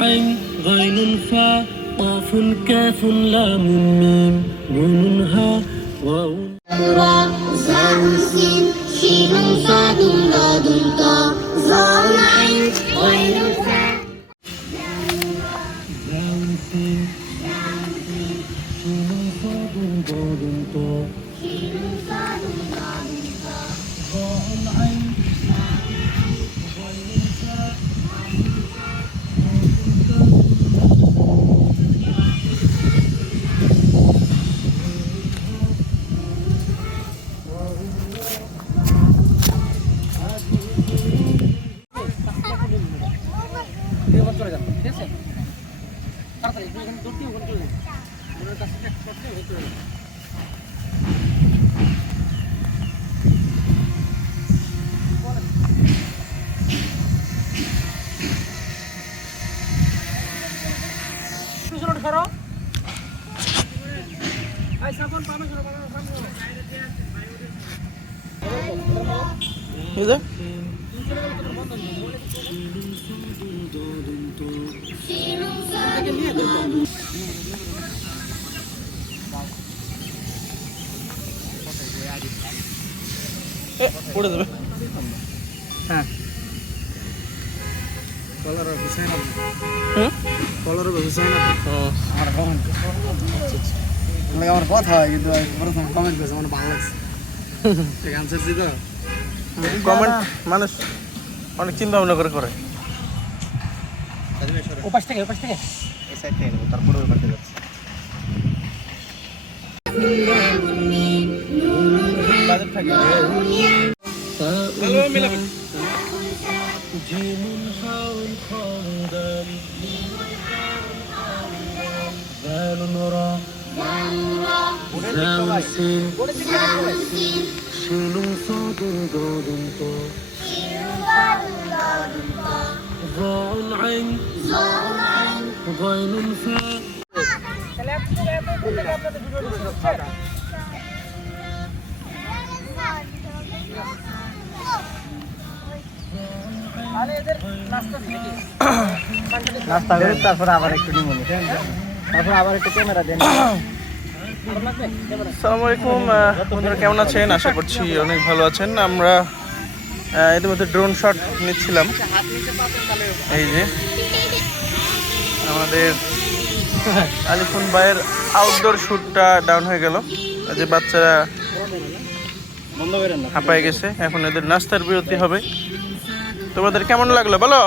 عين غين فاء قاف كاف لام ميم نون ها واو را زاء سين شين صاد ضاد طاء ظاء عين غين فاء زاء سين شين صاد ضاد طاء شين صاد ضاد طاء ظاء عين غين فاء পড়ে যাবে। হ্যাঁ কলার বিষয় না, কলার বিষয় না আমার কথা হয়, কিন্তু প্রথম কমেন্ট করেছে আমার ভালো লাগছে। আনসার দিত কমেন্ট মানুষ অনেক চিন্তা ভাবনা করে করে। ওপাশ থেকে এই সাইড থেকে নেবো, তারপরে ওই পাশে যাচ্ছে। বাজেট থাকে ভালো মিলাবে। جيم حاء خاء دال را زاء سين شين صاد ضاد طاء ظاء عين غين فاء নাস্তা করে তারপরে আবার একটু নিব, তারপর আবার একটু ক্যামেরা দেন। আসসালামু আলাইকুম বন্ধুরা, কেমন আছেন? আশা করছি অনেক ভালো আছেন। আমরা ইতিমধ্যে ড্রোন শট নিচ্ছিলাম। এই যে আমাদের আলিফুন ভাইয়ের আউটডোর শ্যুটটা ডাউন হয়ে গেল। যে বাচ্চারা হাঁপায় গেছে, এখন এদের নাস্তার বিরতি হবে। তোমাদের কেমন লাগলো বলো?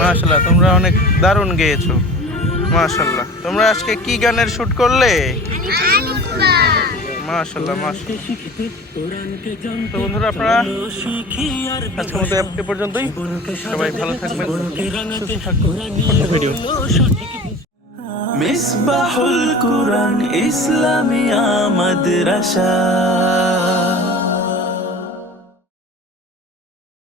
মাশাআল্লাহ, তোমরা অনেক দারুণ গেয়েছো। মাশাআল্লাহ, তোমরা আজকে কি গানের শুট করলে? মাশাআল্লাহ মাশাআল্লাহ। তো বন্ধুরা, আপনারা আজকের মতো এ পর্যন্তই। সবাই ভালো থাকবেন, সুস্থ থাকবেন। ভিডিও মিসবাহুল কুরআন ইসলামিয়া মাদ্রাসা।